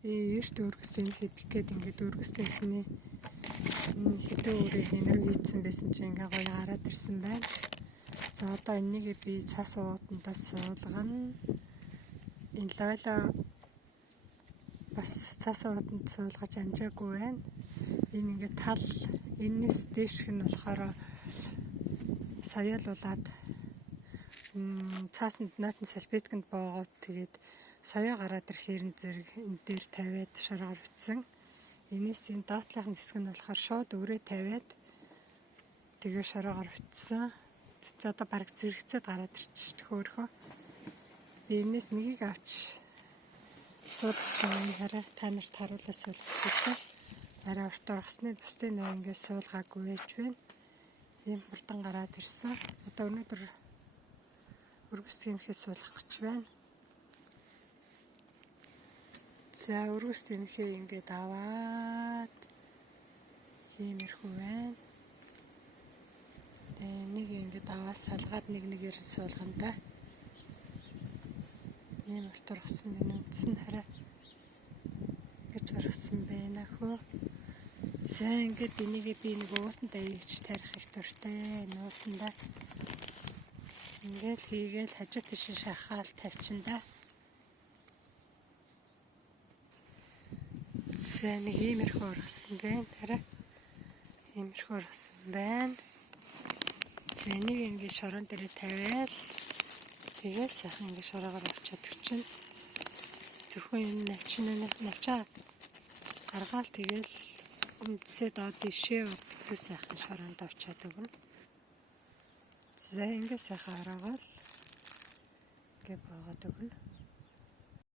Эрт өргөстэй хийх гээд ингээд өргөстэй ихний хэдэн үрээ хинэр хийцэн байсан чинь ингээ гоё гараад ирсэн байна. За одоо энийг би цас уудандаас суулгана. Энэ лойла бас цас ууданд суулгаж амжаагүй байна. Энэ ингээ тал энэс дээшх нь болохоор соёолуулаад цаасанд наатан салфетканд боогоод тэгээд соёо гараад ирэхээр зэрэг энэ дээр тавиад шаргаар утсан. Энэс энэ доотлохын хэсэг нь болохоор шууд өрөө тавиад тэгээ шаргаар утсан. Чи одоо баг зэрэгцээд гараад ирчих хөөхөө. Би энэс нэгийг авч суулгасан хараа та нарт харуулаад суулгасан. Арай урт ургасны бусдын нөө ингээд суулгаагүй байж байна. Ийм хурдан гараад ирсэн. Одоо өнөөдөр өргөс тэмхээ суулгах гэж байна. За өргөс тэмхээ ингээд аваад иймэрхүү байна. Нэг ингээд аваад салгаад нэг нэгээр суулгана да. Ийм урт ургасан энэ үндсэн хараа гэж ургасан байна хөө. За ингээд энийг би нэг уутанд авчиж тарих их дуртай нуусанда. Ингээд хийгээл хажуу тийш шахаал тавьчиндаа. За нэг иймэрхүү ургасан байна. Хараа. Иймэрхүү ургасан байна. За энийг ингээд шорон дээр тавиал. Тэгээд сайхан ингээд шороогаар авчаад өгчин. Зөвхөн энэ навчаа гаргаал тэгэл үндсээ доод ишээ өгдөө сайхан шороонд авчаад өгнө. За ингээд сайхан хараагаал ингээд боогод өгнө.